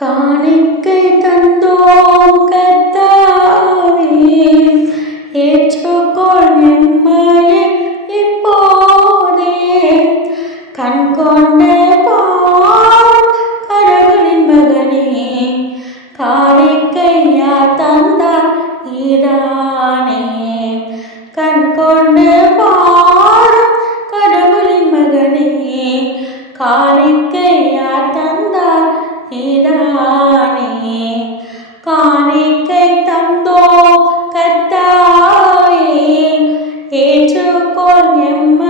காணிக்கை தந்தோங்க. 过年吗？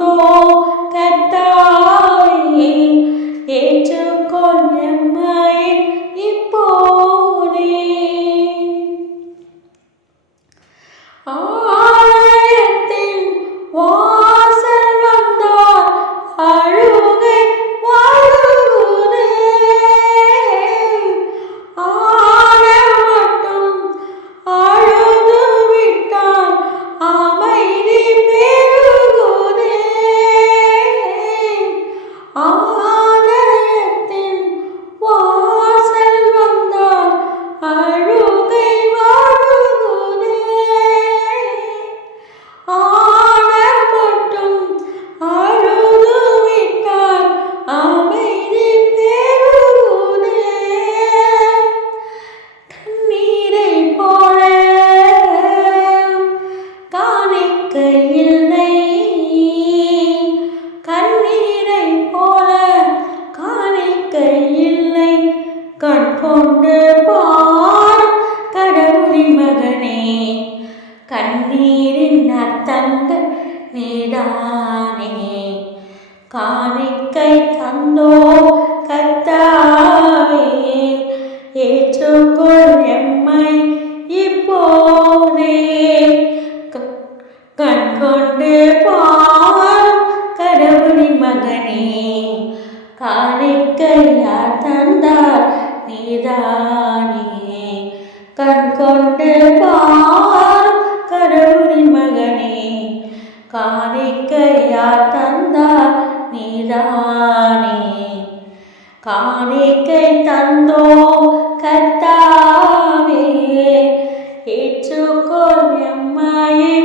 വന്നോ കർത്താവേ ഏറ്റുകൊല്ലമ്മയെ ഇപ്പോഴേ. கண்ணீரின் அர்த்தங்க நீதானே காணிக்கை தந்தோ கத்தாவே ஏற்றுக்கொள் எம்மை இப்போதே. கண் கொண்டு பார் கடவுளின் மகனே காணிக்கை யார் தந்தார் நீதானே கண் கொண்டு பார் நானே காணிக்கை தந்தோ கத்தாவே ஏற்றுக்கொள் எம்மையை